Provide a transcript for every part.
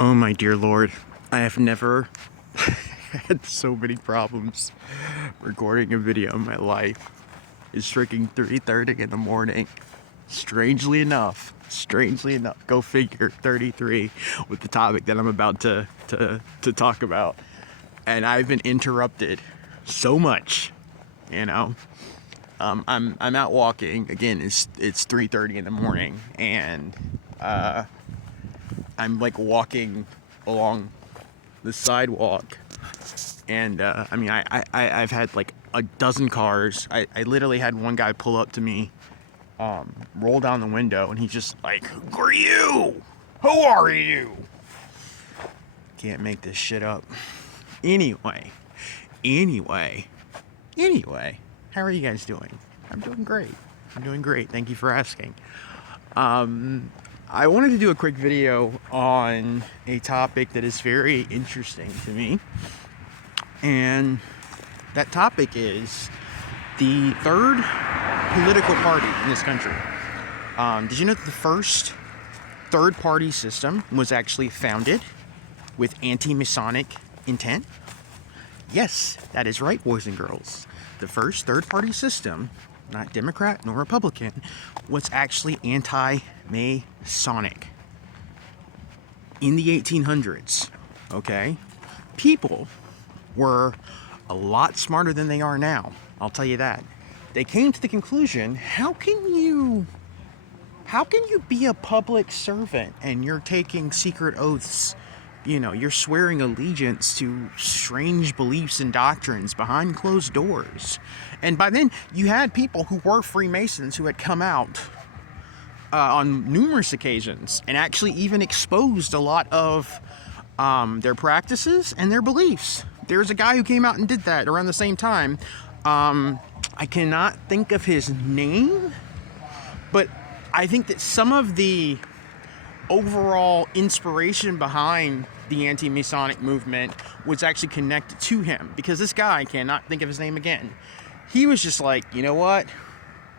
Oh my dear Lord, I have never had so many problems recording a video in my life. It's freaking 3:30 in the morning. Strangely enough, go figure, 33 with the topic that I'm about to talk about. And I've been interrupted so much, you know. I'm out walking. Again, it's 3:30 in the morning, and I'm like walking along the sidewalk, and I mean, I've had like a dozen cars. I literally had one guy pull up to me, roll down the window, and he's just like, "Who are you? Who are you?" Can't make this shit up. Anyway, anyway, anyway, how are you guys doing? I'm doing great. I'm doing great. Thank you for asking. I wanted to do a quick video on a topic that is very interesting to me. And that topic is the third political party in this country. Did you know that the first third party system was actually founded with anti-Masonic intent? Yes, that is right, boys and girls. The first third party system, not Democrat nor Republican, was actually anti-Masonic. In the 1800s, okay? People were a lot smarter than they are now. I'll tell you that. They came to the conclusion, how can you be a public servant and you're taking secret oaths? You know, you're swearing allegiance to strange beliefs and doctrines behind closed doors. And by then, you had people who were Freemasons who had come out on numerous occasions and actually even exposed a lot of their practices and their beliefs. There's a guy who came out and did that around the same time. I cannot think of his name, but I think that some of the overall inspiration behind the anti-Masonic movement was actually connected to him, because this guy, I cannot think of his name again, he was just like, you know what,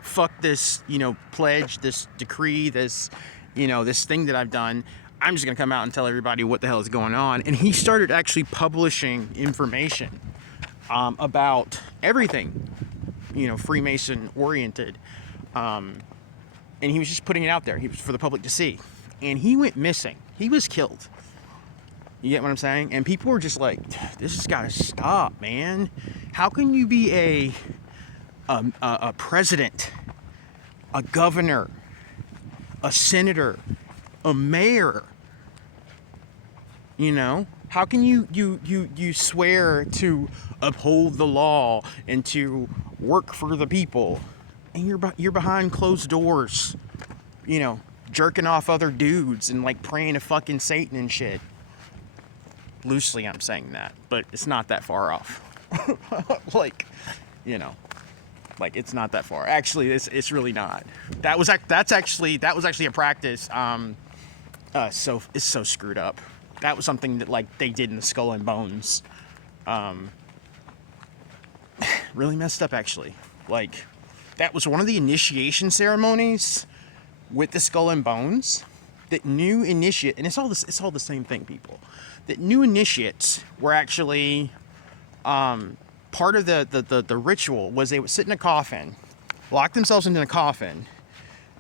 fuck this, pledge, this decree, this, this thing that I've done. I'm just gonna come out and tell everybody what the hell is going on. And he started actually publishing information about everything, Freemason oriented, and he was just putting it out there. He was for the public to see. And he went missing. He was killed. You get what I'm saying? And people were just like, this has got to stop, man. How can you be a president, a governor, a senator, a mayor? How can you swear to uphold the law and to work for the people, and you're behind closed doors, jerking off other dudes and like praying to fucking Satan and shit? Loosely, I'm saying that, but it's not that far off. like it's not that far. Actually, it's really not. That was actually a practice. So it's so screwed up. That was something that like they did in the Skull and Bones. Really messed up, actually. Like, that was one of the initiation ceremonies with the Skull and Bones. That new initiate, and it's all the same thing, people. That new initiates were actually part of the ritual was they would sit in a coffin, lock themselves into a coffin,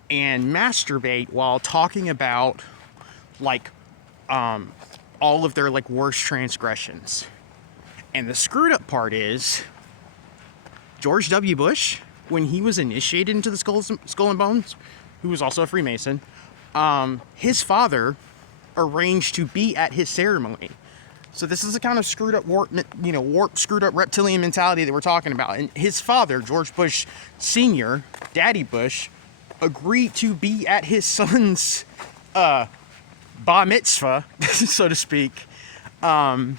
and masturbate while talking about like all of their like worst transgressions. And the screwed up part is George W. Bush, when he was initiated into the Skull and Bones, who was also a Freemason, his father arranged to be at his ceremony. So this is the kind of screwed up, warped, screwed up reptilian mentality that we're talking about. And his father, George Bush Sr., Daddy Bush, agreed to be at his son's bar mitzvah, so to speak, while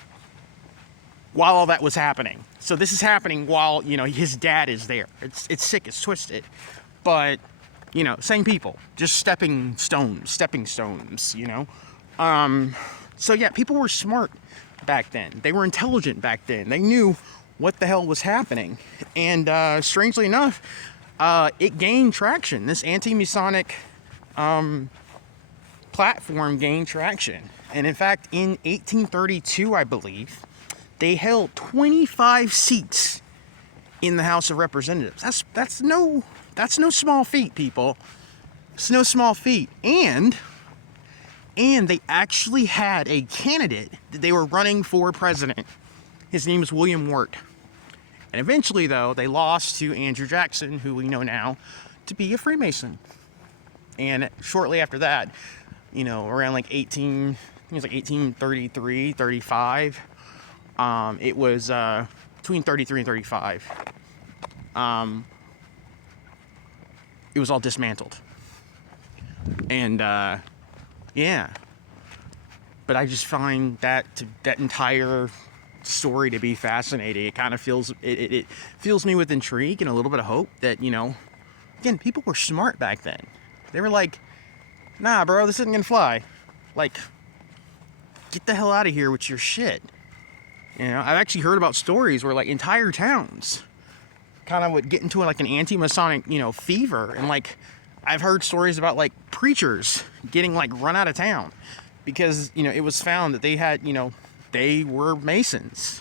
all that was happening. So this is happening while, his dad is there. It's sick, it's twisted. But, same people, just stepping stones, So yeah, people were smart back then. They were intelligent back then. They knew what the hell was happening. And strangely enough, it gained traction. This anti-Masonic platform gained traction. And in fact, in 1832, I believe, they held 25 seats in the House of Representatives. That's no small feat, people. It's no small feat. And they actually had a candidate that they were running for president. His name is William Wirt. And eventually, though, they lost to Andrew Jackson, who we know now to be a Freemason. And shortly after that, around like 1833, 35, it was between 33 and 35. It was all dismantled. And yeah. But I just find that entire story to be fascinating. It kind of fills me with intrigue and a little bit of hope that, again, people were smart back then. They were like, nah, bro, this isn't gonna fly. Like, get the hell out of here with your shit. I've actually heard about stories where like entire towns kind of would get into like an anti-Masonic, fever. And like, I've heard stories about like preachers getting like run out of town because, it was found that they had, they were Masons.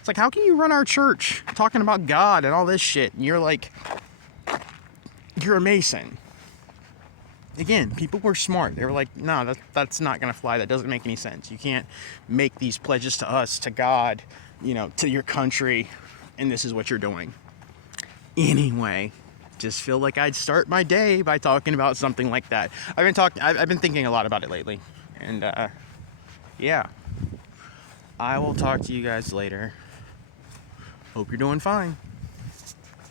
It's like, how can you run our church talking about God and all this shit? And you're like, you're a Mason. Again, people were smart. They were like, no, that's not going to fly. That doesn't make any sense. You can't make these pledges to us, to God, to your country, and this is what you're doing. Anyway, just feel like I'd start my day by talking about something like that. I've been thinking a lot about it lately. And, yeah. I will talk to you guys later. Hope you're doing fine.